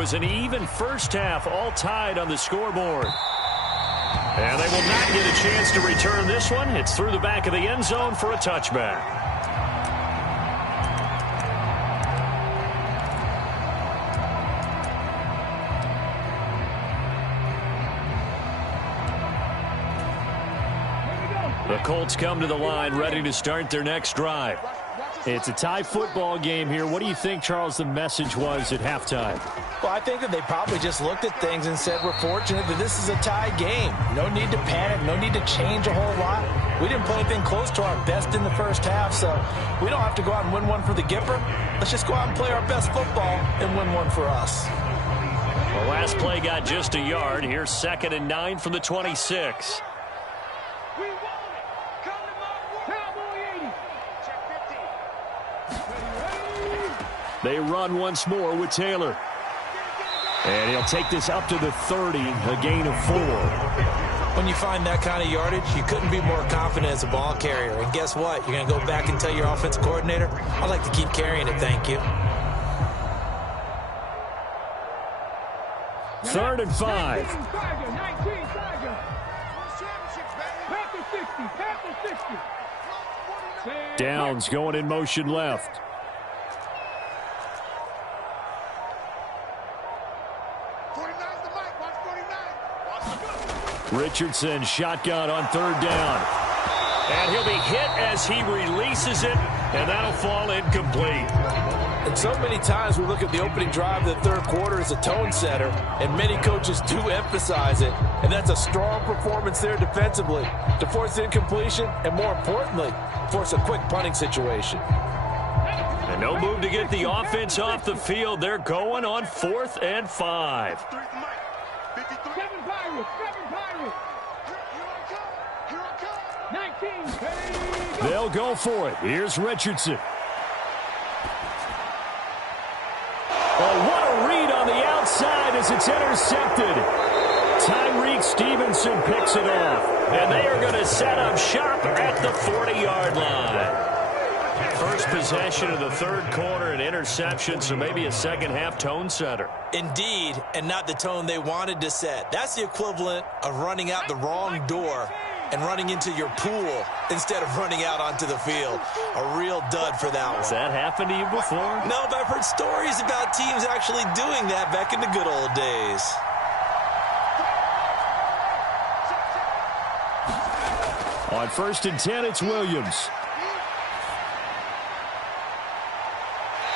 was an even first half, all tied on the scoreboard. And they will not get a chance to return this one. It's through the back of the end zone for a touchback. The Colts come to the line, ready to start their next drive. It's a tie football game here. What do you think, Charles, the message was at halftime? Well, I think that they probably just looked at things and said, we're fortunate that this is a tie game. No need to panic, no need to change a whole lot. We didn't play anything close to our best in the first half, so we don't have to go out and win one for the Gipper. Let's just go out and play our best football and win one for us. The last play got just a yard. Here's 2nd and 9 from the 26. They run once more with Taylor. And he'll take this up to the 30, a gain of 4. When you find that kind of yardage, you couldn't be more confident as a ball carrier. And guess what? You're going to go back and tell your offensive coordinator, I'd like to keep carrying it, thank you. 3rd and 5. Downs going in motion left. Richardson shotgun on 3rd down. And he'll be hit as he releases it, and that'll fall incomplete. And so many times we look at the opening drive of the third quarter as a tone setter, and many coaches do emphasize it. And that's a strong performance there defensively to force incompletion and, more importantly, force a quick punting situation. And no move to get the offense off the field. They're going on 4th and 5. They'll go for it. Here's Richardson. Oh, what a read on the outside as it's intercepted. Tyreek Stevenson picks it off. And they are going to set up shop at the 40-yard line. First possession of the third quarter, an interception, so maybe a second-half tone setter. Indeed, and not the tone they wanted to set. That's the equivalent of running out the wrong door and running into your pool instead of running out onto the field. A real dud for that one. Has that happened to you before? No, but I've heard stories about teams actually doing that back in the good old days. On 1st and 10, it's Williams.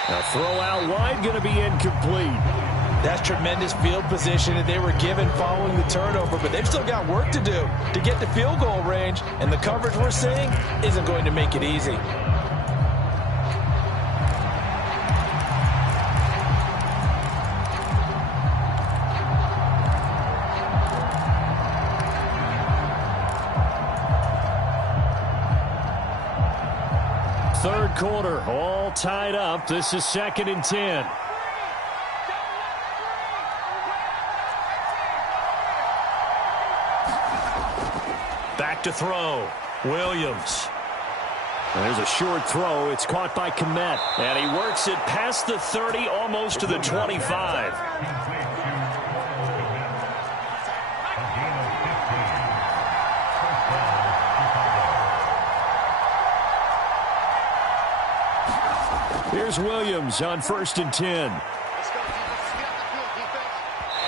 A throw out wide, going to be incomplete. That's tremendous field position that they were given following the turnover, but they've still got work to do to get to field goal range, and the coverage we're seeing isn't going to make it easy. Third quarter, all tied up. This is 2nd and 10. Back to throw. Williams. There's a short throw. It's caught by Komet. And he works it past the 30, almost to the 25. Here's Williams on 1st and 10.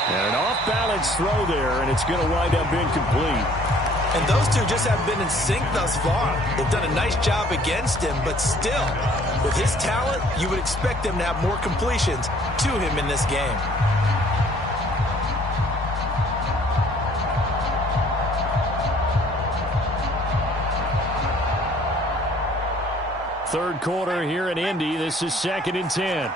And an off-balance throw there, and it's going to wind up incomplete. And those two just have been in sync thus far. They've done a nice job against him, but still, with his talent, you would expect them to have more completions to him in this game. Third quarter here in Indy. This is 2nd and 10.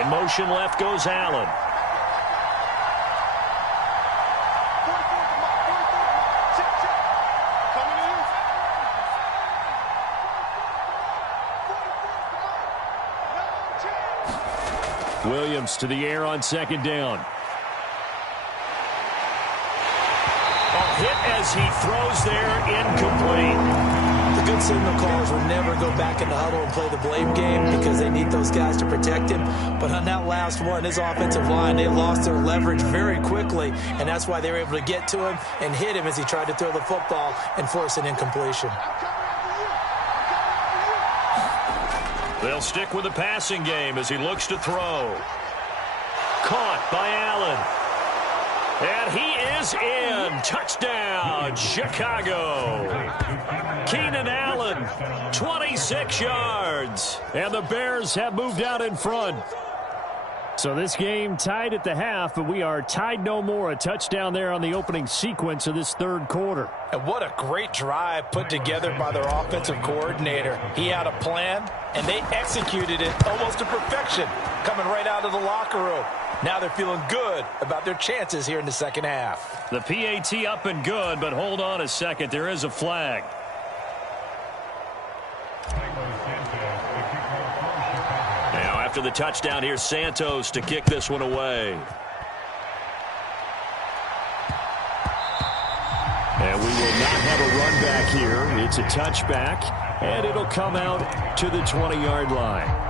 In motion left goes Allen. Williams to the air on 2nd down. Hit as he throws there, incomplete. The good signal callers will never go back in the huddle and play the blame game because they need those guys to protect him. But on that last one, his offensive line, they lost their leverage very quickly, and that's why they were able to get to him and hit him as he tried to throw the football and force an incompletion. They'll stick with the passing game as he looks to throw. Caught by Allen. And he is in. Touchdown, Chicago. Keenan Allen, 26 yards. And the Bears have moved out in front. So this game tied at the half, but we are tied no more. A touchdown there on the opening sequence of this third quarter. And what a great drive put together by their offensive coordinator. He had a plan, and they executed it almost to perfection, coming right out of the locker room. Now they're feeling good about their chances here in the second half. The PAT up and good, but hold on a second. There is a flag. Now after the touchdown, here's Santos to kick this one away. And we will not have a run back here. It's a touchback, and it'll come out to the 20-yard line.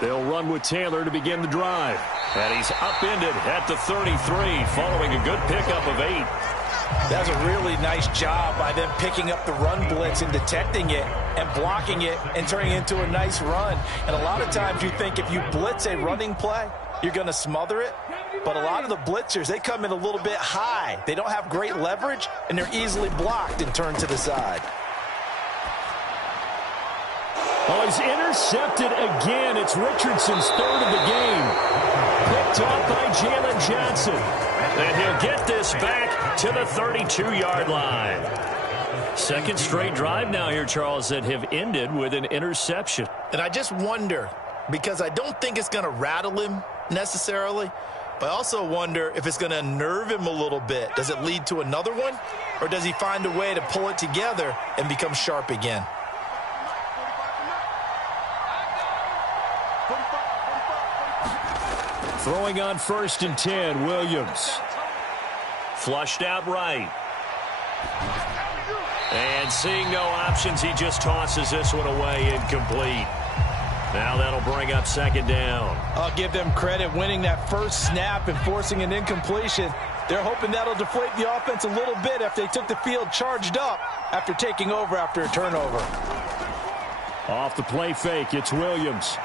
They'll run with Taylor to begin the drive. And he's upended at the 33 following a good pickup of 8. That's a really nice job by them picking up the run blitz and detecting it and blocking it and turning it into a nice run. And a lot of times you think if you blitz a running play, you're going to smother it. But a lot of the blitzers, they come in a little bit high. They don't have great leverage, and they're easily blocked and turned to the side. Oh, he's intercepted again. It's Richardson's third of the game. Picked off by Jalen Johnson. And he'll get this back to the 32-yard line. Second straight drive now here, Charles, that have ended with an interception. And I just wonder, because I don't think it's going to rattle him necessarily, but I also wonder if it's going to unnerve him a little bit. Does it lead to another one? Or does he find a way to pull it together and become sharp again? Throwing on 1st and 10, Williams. Flushed out right. And seeing no options, he just tosses this one away incomplete. Now that'll bring up 2nd down. I'll give them credit winning that first snap and forcing an incompletion. They're hoping that'll deflate the offense a little bit after they took the field charged up after taking over after a turnover. Off the play fake, it's Williams.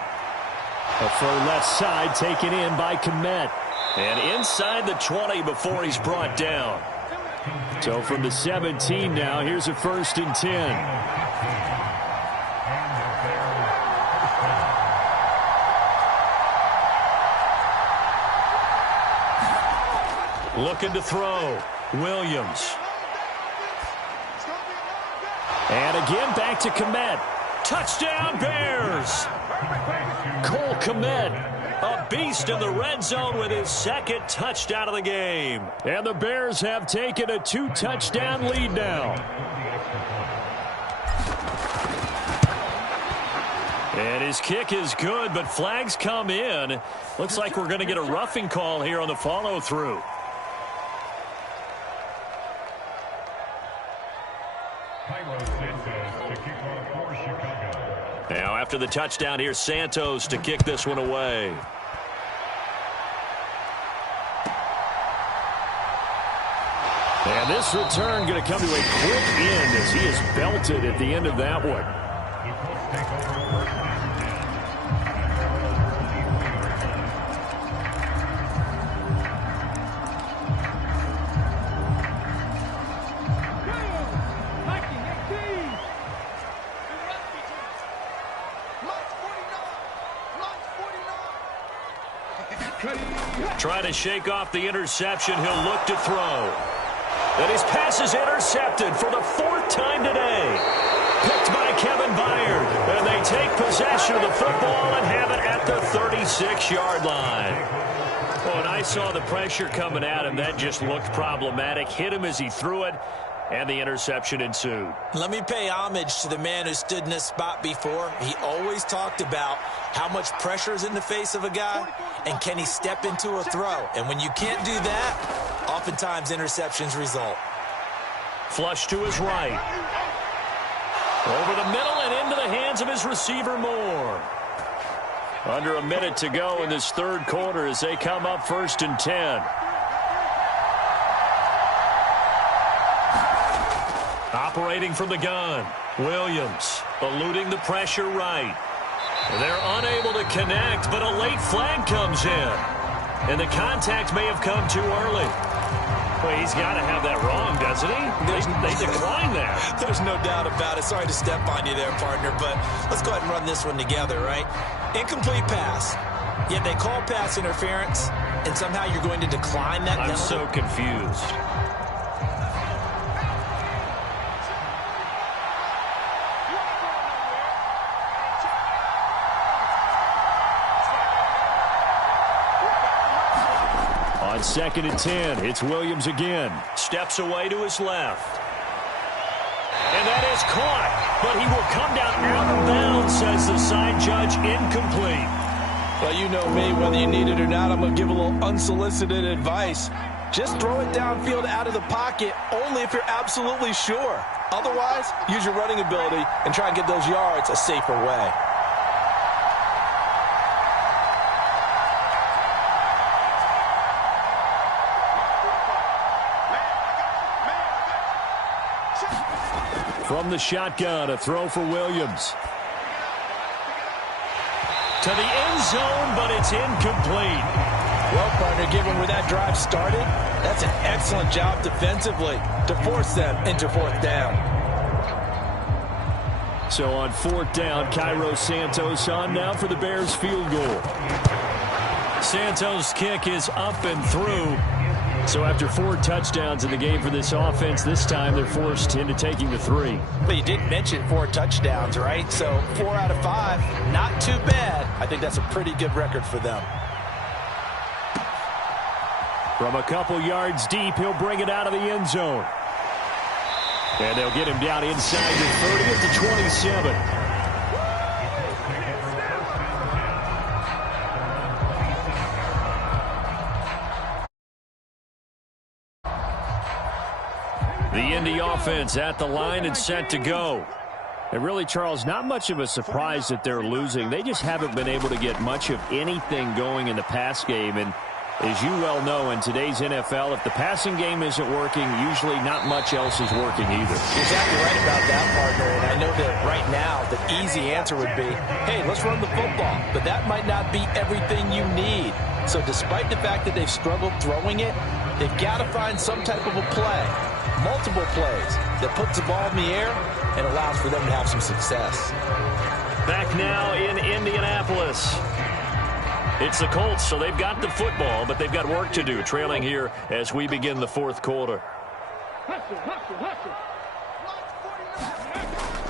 A far left side taken in by Komet. And inside the 20 before he's brought down. So from the 17 now, here's a 1st and 10. Looking to throw. Williams. And again back to Komet. Touchdown Bears! Cole Komet, a beast in the red zone with his 2nd touchdown of the game. And the Bears have taken a 2-touchdown lead now. And his kick is good, but flags come in. Looks like we're going to get a roughing call here on the follow-through. Now after the touchdown, here's Santos to kick this one away. And this return going to come to a quick end as he is belted at the end of that one. Trying to shake off the interception. He'll look to throw. And his pass is intercepted for the 4th time today. Picked by Kevin Byard. And they take possession of the football and have it at the 36-yard line. Oh, and I saw the pressure coming at him. That just looked problematic. Hit him as he threw it. and the interception ensued. Let me pay homage to the man who stood in this spot before. He always talked about how much pressure is in the face of a guy, and can he step into a throw. And when you can't do that, oftentimes interceptions result. Flush to his right. Over the middle and into the hands of his receiver, Moore. Under a minute to go in this third quarter as they come up 1st and 10. Operating from the gun, Williams eluding the pressure right. They're unable to connect, but a late flag comes in. And the contact may have come too early. Well, he's got to have that wrong, doesn't he? They declined that. There's no doubt about it. Sorry to step on you there, partner, but let's go ahead and run this one together, right? Incomplete pass. Yet they call pass interference, and somehow you're going to decline that penalty. I'm so confused. On 2nd and 10, it's Williams again. Steps away to his left. And that is caught, but he will come down out of bounds, says the side judge, incomplete. Well, you know me, whether you need it or not, I'm going to give a little unsolicited advice. Just throw it downfield out of the pocket, only if you're absolutely sure. Otherwise, use your running ability and try and get those yards a safer way. From the shotgun, a throw for Williams. To the end zone, but it's incomplete. Well, partner, given where that drive started, that's an excellent job defensively to force them into 4th down. So on 4th down, Cairo Santos on now for the Bears field goal. Santos' kick is up and through. So after 4 touchdowns in the game for this offense, this time they're forced into taking the 3. But you did mention 4 touchdowns, right? So 4 out of 5, not too bad. I think that's a pretty good record for them. From a couple yards deep, he'll bring it out of the end zone. And they'll get him down inside the 30 at the 27. The Indy offense at the line and set to go. And really, Charles, not much of a surprise that they're losing. They just haven't been able to get much of anything going in the pass game. And as you well know, in today's NFL, if the passing game isn't working, usually not much else is working either. You're exactly right about that, partner. And I know that right now the easy answer would be, hey, let's run the football. But that might not be everything you need. So despite the fact that they've struggled throwing it, they've got to find some type of a play. Multiple plays that puts the ball in the air and allows for them to have some success. Back now in Indianapolis. It's the Colts, so they've got the football, but they've got work to do, trailing here as we begin the 4th quarter.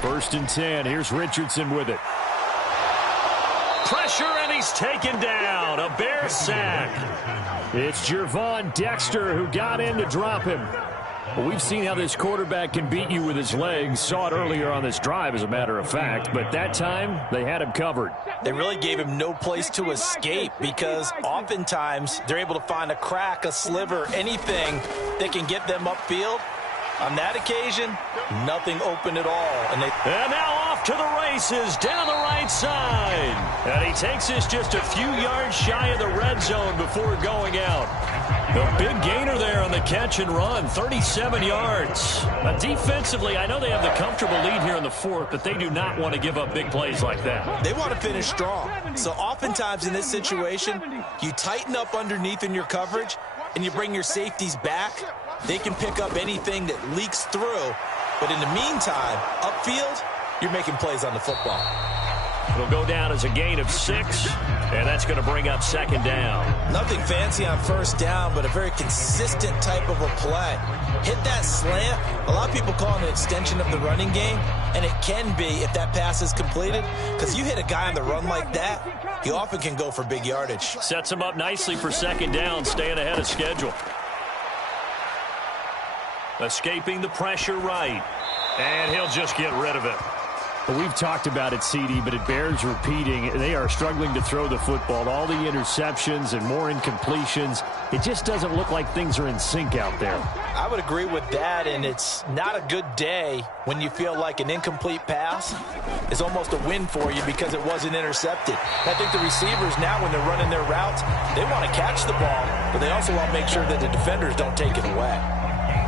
1st and 10. Here's Richardson with it. Pressure, and he's taken down. A Bear sack. It's Gervon Dexter who got in to drop him. Well, we've seen how this quarterback can beat you with his legs. Saw it earlier on this drive, as a matter of fact. But that time, they had him covered. They really gave him no place to escape because oftentimes they're able to find a crack, a sliver, anything that can get them upfield. On that occasion, nothing open at all. And now off to the races down the right side. And he takes us just a few yards shy of the red zone before going out. A big gainer there on the catch and run, 37 yards. Defensively, I know they have the comfortable lead here in the 4th, but they do not want to give up big plays like that. They want to finish strong. So oftentimes in this situation, you tighten up underneath in your coverage, and you bring your safeties back. They can pick up anything that leaks through. But in the meantime, upfield, you're making plays on the football. It'll go down as a gain of 6, and that's going to bring up 2nd down. Nothing fancy on 1st down, but a very consistent type of a play. Hit that slant. A lot of people call it an extension of the running game, and it can be if that pass is completed, because you hit a guy on the run like that, he often can go for big yardage. Sets him up nicely for 2nd down, staying ahead of schedule. Escaping the pressure right. And he'll just get rid of it. Well, we've talked about it, CD, but it bears repeating. They are struggling to throw the football. All the interceptions and more incompletions. It just doesn't look like things are in sync out there. I would agree with that, and it's not a good day when you feel like an incomplete pass is almost a win for you because it wasn't intercepted. I think the receivers now, when they're running their routes, they want to catch the ball, but they also want to make sure that the defenders don't take it away.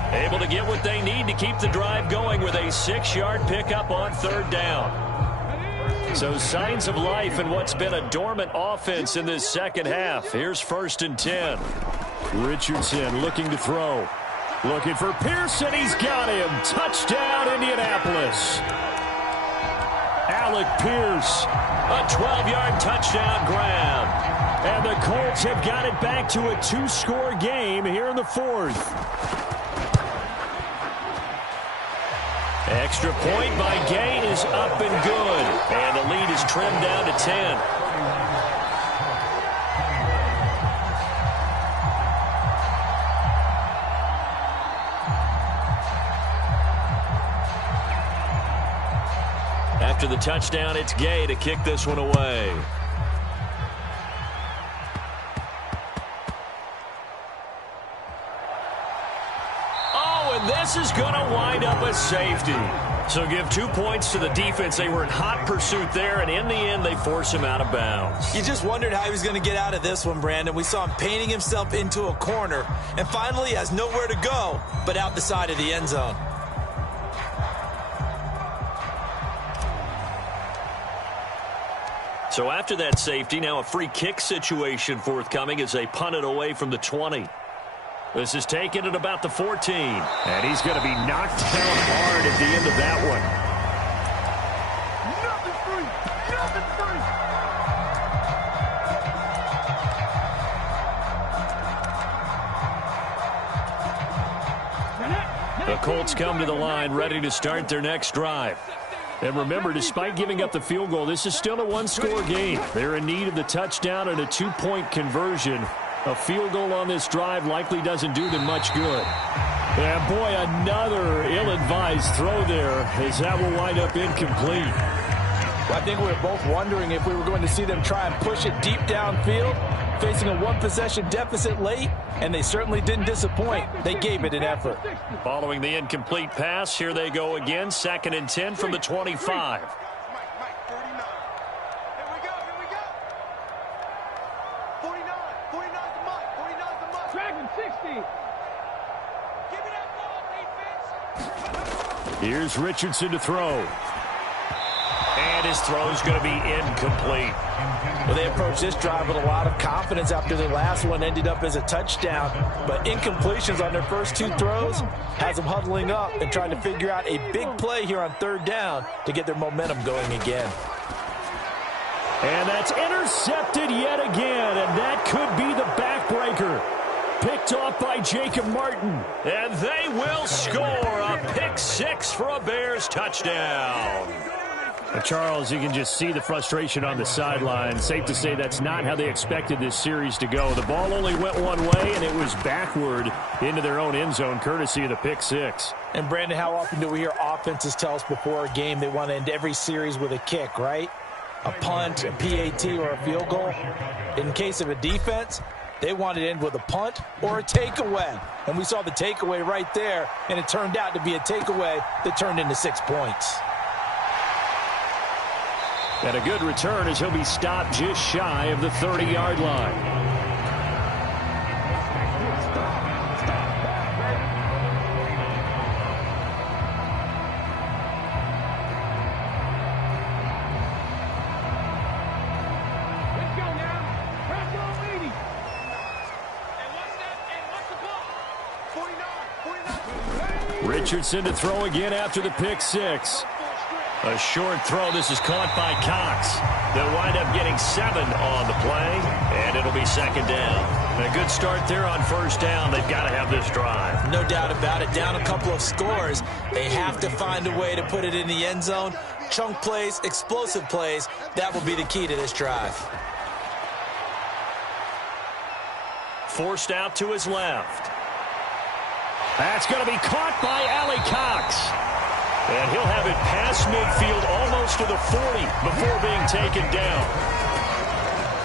Able to get what they need to keep the drive going with a 6-yard pickup on 3rd down. So signs of life in what's been a dormant offense in this second half. Here's 1st and 10. Richardson looking to throw. Looking for Pearson. He's got him. Touchdown, Indianapolis. Alec Pierce. A 12-yard touchdown grab. And the Colts have got it back to a 2-score game here in the 4th. Extra point by Gay is up and good. And the lead is trimmed down to 10. After the touchdown, it's Gay to kick this one away. This is going to wind up a safety. So give 2 points to the defense. They were in hot pursuit there, and in the end, they force him out of bounds. You just wondered how he was going to get out of this one, Brandon. We saw him painting himself into a corner, and finally has nowhere to go but out the side of the end zone. So after that safety, now a free kick situation forthcoming as they punt it away from the 20. This is taken at about the 14. And he's going to be knocked down hard at the end of that one. The Colts come to the line ready to start their next drive. And remember, despite giving up the field goal, this is still a 1-score game. They're in need of the touchdown and a 2-point conversion. A field goal on this drive likely doesn't do them much good. And boy, another ill-advised throw there as that will wind up incomplete. Well, I think we were both wondering if we were going to see them try and push it deep downfield, facing a 1-possession deficit late, and they certainly didn't disappoint. They gave it an effort. Following the incomplete pass, here they go again. 2nd and 10 from the 25. Here's Richardson to throw. And his throw's going to be incomplete. Well, they approached this drive with a lot of confidence after the last one ended up as a touchdown. But incompletions on their first 2 throws has them huddling up and trying to figure out a big play here on 3rd down to get their momentum going again. And that's intercepted yet again, and that could be the backbreaker. Picked off by Jacob Martin. And they will score a pick 6 for a Bears touchdown. Charles, you can just see the frustration on the sideline. Safe to say that's not how they expected this series to go. The ball only went one way, and it was backward into their own end zone, courtesy of the pick 6. And, Brandon, how often do we hear offenses tell us before a game they want to end every series with a kick, right? A punt, a PAT, or a field goal. In case of a defense, they wanted to end with a punt or a takeaway. And we saw the takeaway right there, and it turned out to be a takeaway that turned into 6 points. And a good return as he'll be stopped just shy of the 30-yard line. Richardson to throw again after the pick 6. A short throw. This is caught by Cox. They'll wind up getting 7 on the play, and it'll be 2nd down. A good start there on 1st down. They've got to have this drive. No doubt about it. Down a couple of scores. They have to find a way to put it in the end zone. Chunk plays, explosive plays. That will be the key to this drive. Forced out to his left. That's going to be caught by Allie Cox. And he'll have it past midfield almost to the 40 before being taken down.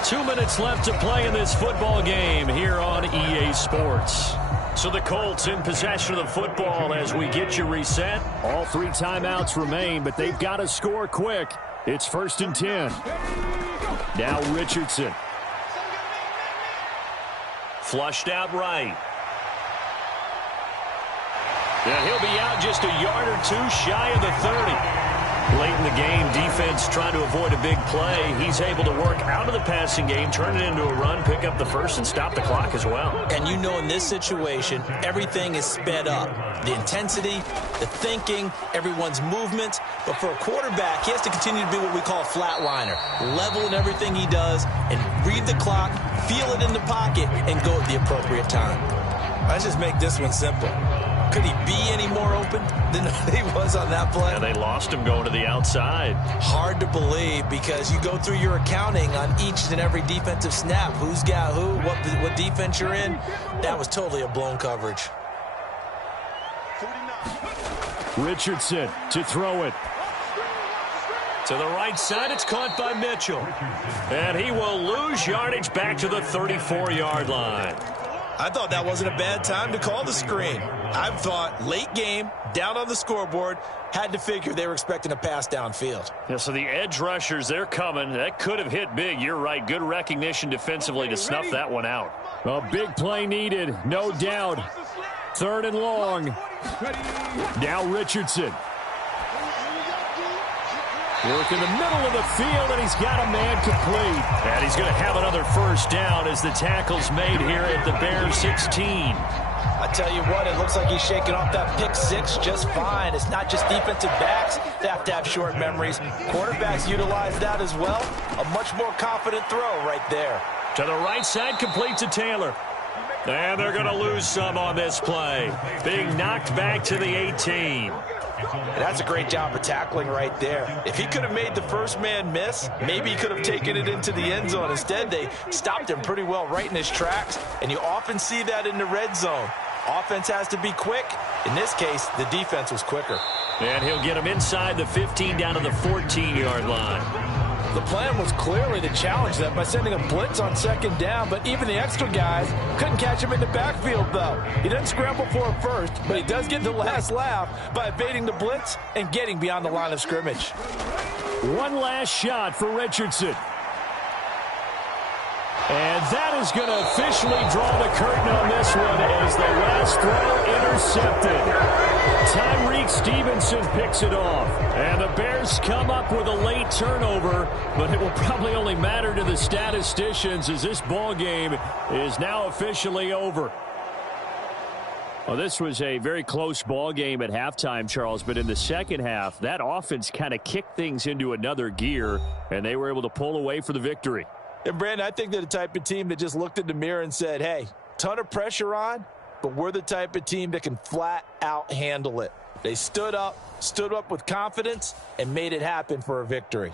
2 minutes left to play in this football game here on EA Sports. So the Colts in possession of the football as we get you reset. All 3 timeouts remain, but they've got to score quick. It's 1st and 10. Now Richardson. Flushed out right. And he'll be out just a yard or 2 shy of the 30. Late in the game, defense trying to avoid a big play. He's able to work out of the passing game, turn it into a run, pick up the first, and stop the clock as well. And you know in this situation, everything is sped up. The intensity, the thinking, everyone's movement. But for a quarterback, he has to continue to be what we call a flatliner. Level in everything he does and read the clock, feel it in the pocket, and go at the appropriate time. Let's just make this one simple. Could he be any more open than he was on that play? Yeah, they lost him going to the outside. Hard to believe because you go through your accounting on each and every defensive snap. Who's got who, what defense you're in. That was totally a blown coverage. Richardson to throw it. To the right side, it's caught by Mitchell. And he will lose yardage back to the 34-yard line. I thought that wasn't a bad time to call the screen. I thought late game, down on the scoreboard, had to figure they were expecting a pass downfield. Yeah, so the edge rushers, they're coming. That could have hit big. You're right. Good recognition defensively to snuff that one out. A big play needed, no doubt. 3rd and long. Now Richardson. Work in the middle of the field, and he's got a man complete. And he's going to have another first down as the tackle's made here at the Bears 16. I tell you what, it looks like he's shaking off that pick 6 just fine. It's not just defensive backs that have to have short memories. Quarterbacks utilize that as well. A much more confident throw right there. To the right side, complete to Taylor. And they're going to lose some on this play. Being knocked back to the 18. And that's a great job of tackling right there. If he could have made the first man miss, maybe he could have taken it into the end zone. Instead, they stopped him pretty well right in his tracks, and you often see that in the red zone. Offense has to be quick. In this case, the defense was quicker. And he'll get him inside the 15 down to the 14-yard line. The plan was clearly to challenge them by sending a blitz on 2nd down, but even the extra guys couldn't catch him in the backfield, though. He didn't scramble for it first, but he does get the last laugh by evading the blitz and getting beyond the line of scrimmage. One last shot for Richardson. And that is going to officially draw the curtain on this one as the last throw intercepted. Tyreek Stevenson picks it off. And the Bears come up with a late turnover, but it will probably only matter to the statisticians as this ball game is now officially over. Well, this was a very close ball game at halftime, Charles, but in the second half, that offense kind of kicked things into another gear, and they were able to pull away for the victory. And, Brandon, I think they're the type of team that just looked in the mirror and said, hey, ton of pressure on, but we're the type of team that can flat out handle it. They stood up with confidence, and made it happen for a victory.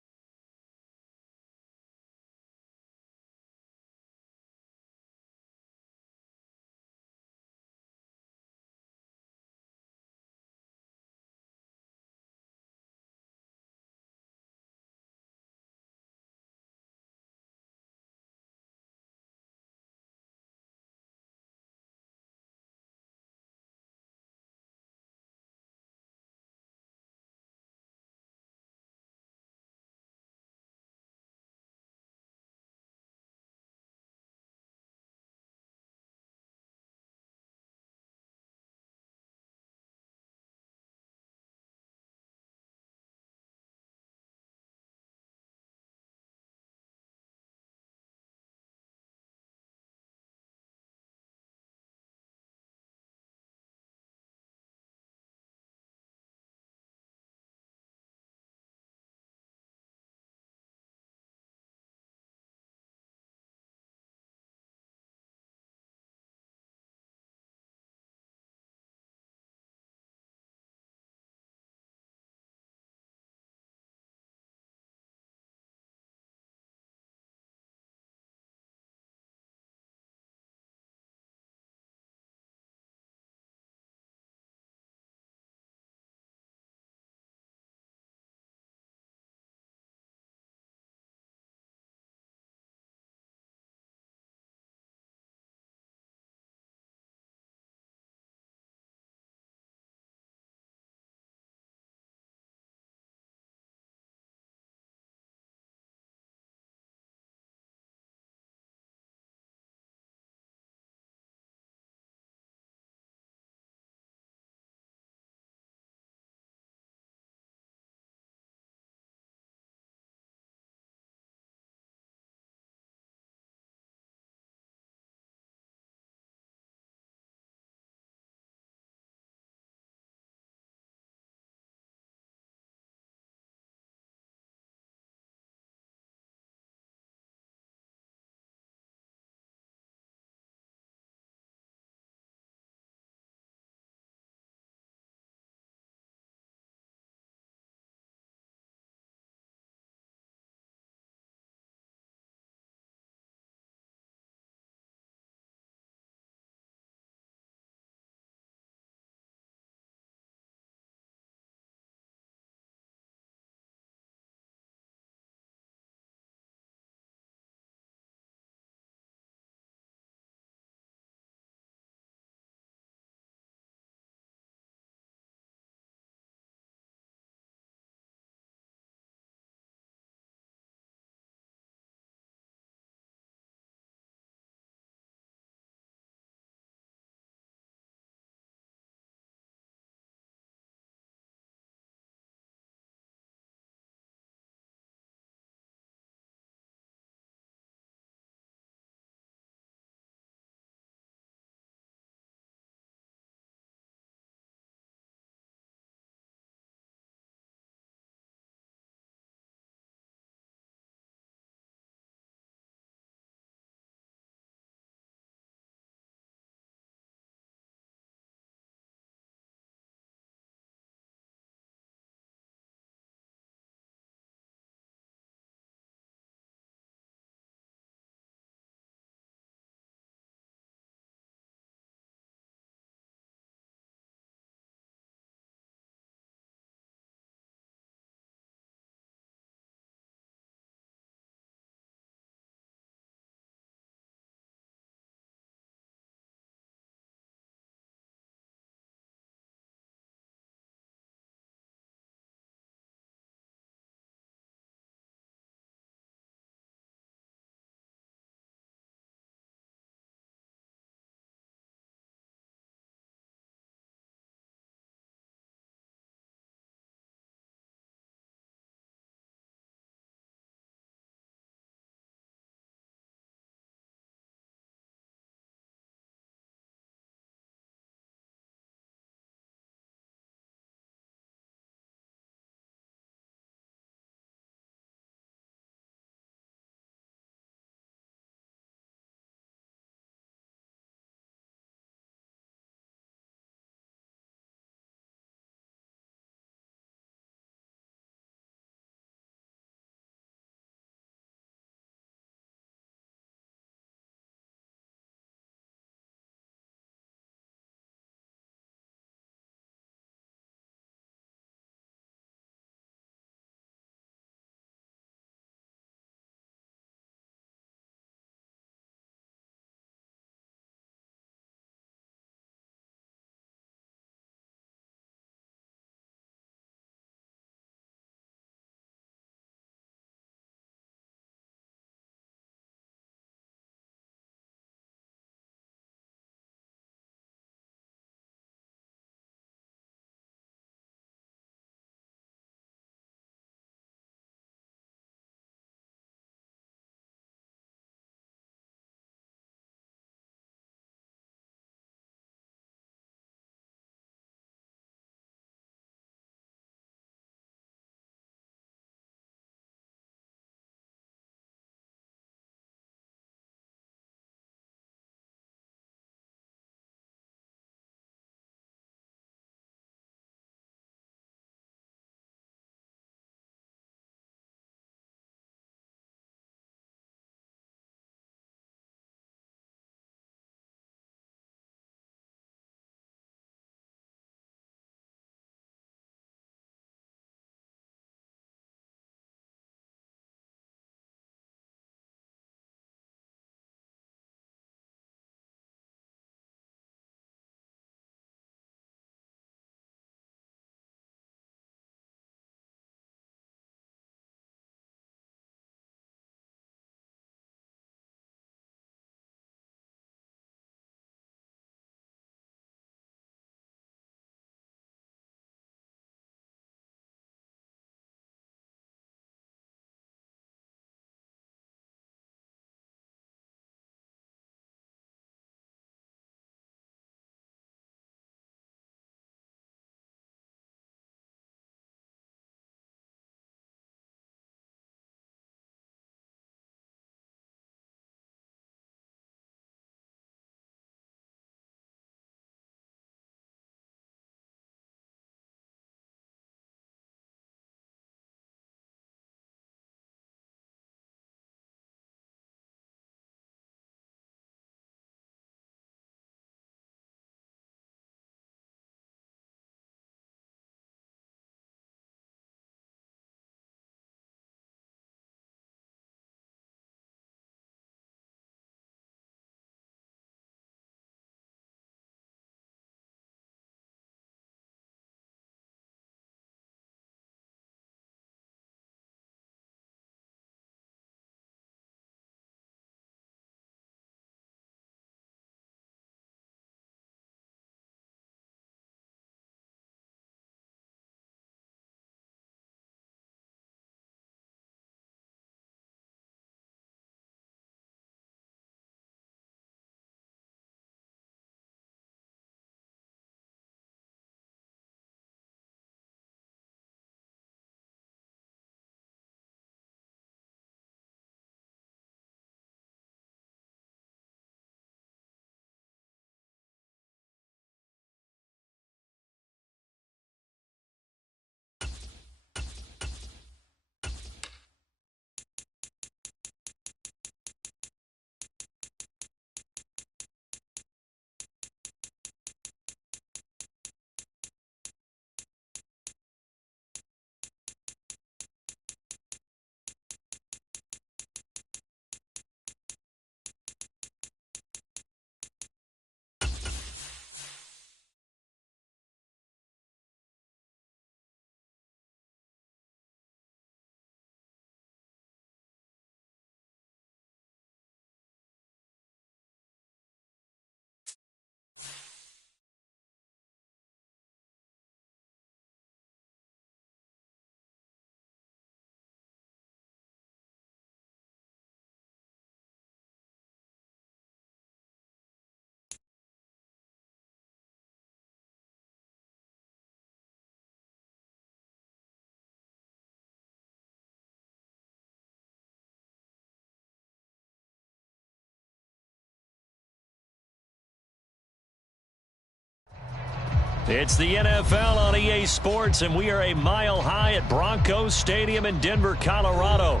It's the NFL on EA Sports, and we are a mile high at Broncos Stadium in Denver, Colorado.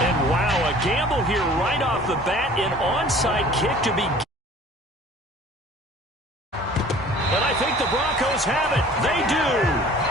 And wow, a gamble here right off the bat, an onside kick to be. And I think the Broncos have it. They do.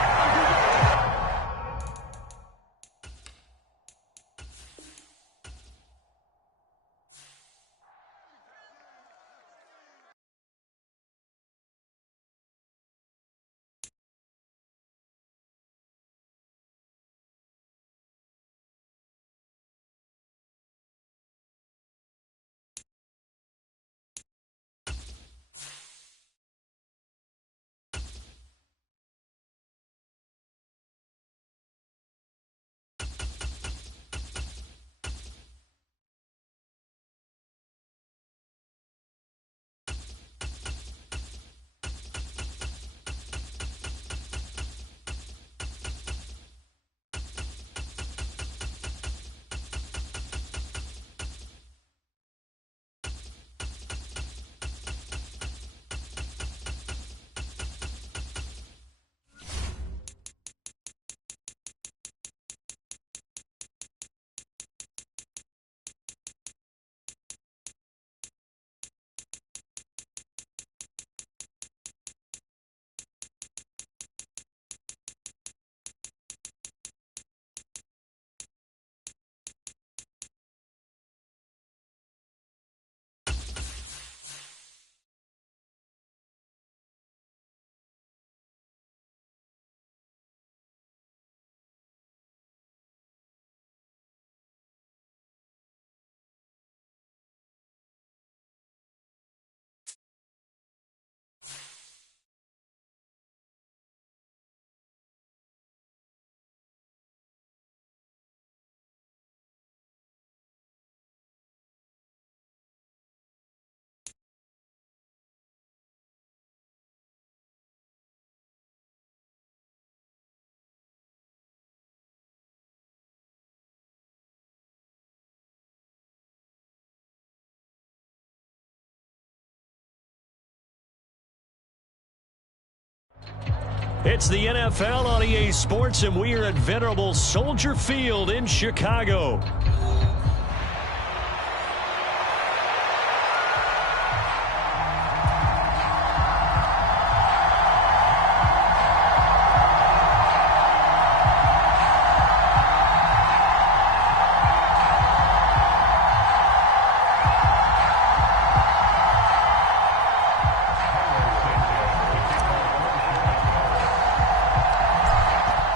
It's the NFL on EA Sports, and we are at venerable Soldier Field in Chicago.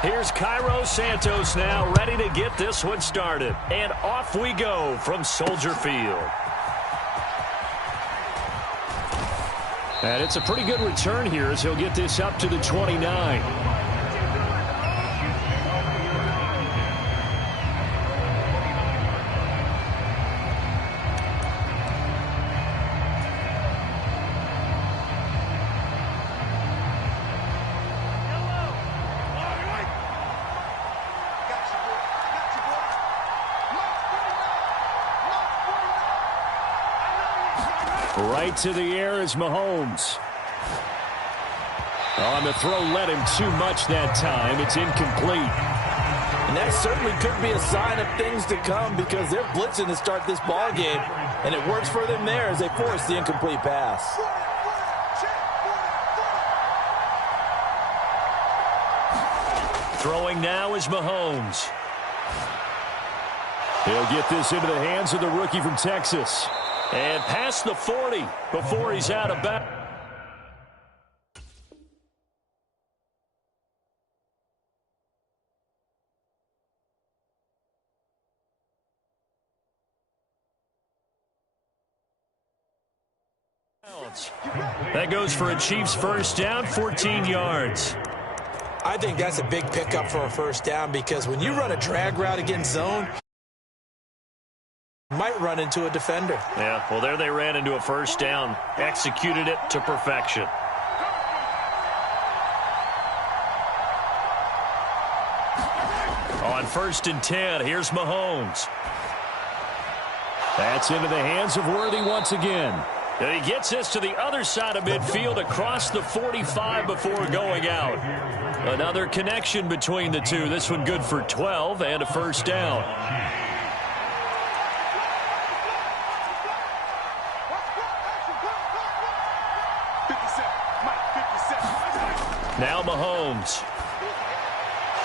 Here's Cairo Santos now, ready to get this one started. And off we go from Soldier Field. And it's a pretty good return here as he'll get this up to the 29. Right to the air is Mahomes. On the throw, led him too much that time. It's incomplete. And that certainly could be a sign of things to come because they're blitzing to start this ball game, and it works for them there as they force the incomplete pass. Throwing now is Mahomes. He'll get this into the hands of the rookie from Texas. And past the 40 before he's out of bounds. That goes for a Chiefs first down, 14 yards. I think that's a big pickup for a first down because when you run a drag route against zone, might run into a defender. Yeah, well, there they ran into a first down. Executed it to perfection. On 1st and 10, here's Mahomes. That's into the hands of Worthy once again. And he gets this to the other side of midfield across the 45 before going out. Another connection between the two. This one good for 12 and a first down. Now Mahomes.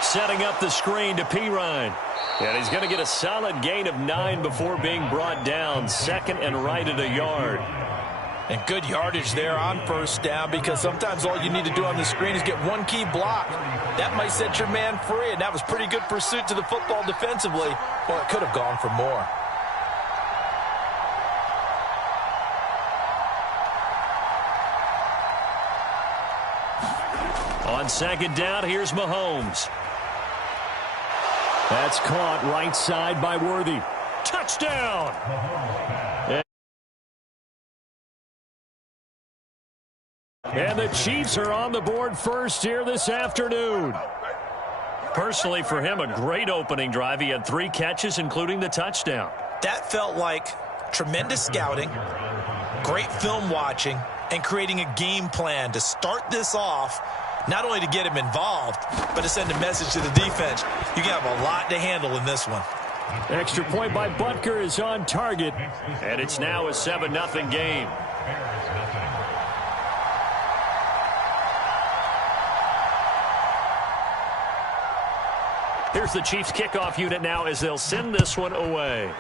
Setting up the screen to Pirine. And he's going to get a solid gain of 9 before being brought down. 2nd and right at a yard. And good yardage there on 1st down, because sometimes all you need to do on the screen is get one key block. That might set your man free, and that was pretty good pursuit to the football defensively. Well, it could have gone for more. On 2nd down, here's Mahomes. That's caught right side by Worthy. Touchdown! And the Chiefs are on the board first here this afternoon. Personally, for him, a great opening drive. He had 3 catches, including the touchdown. That felt like tremendous scouting, great film watching, and creating a game plan to start this off, not only to get him involved, but to send a message to the defense. You can have a lot to handle in this one. Extra point by Butker is on target, and it's now a 7-0 game. Here's the Chiefs kickoff unit now as they'll send this one away.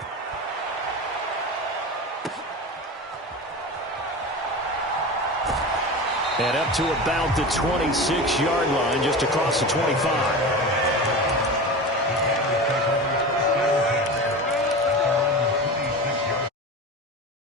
And up to about the 26-yard line, just across the 25.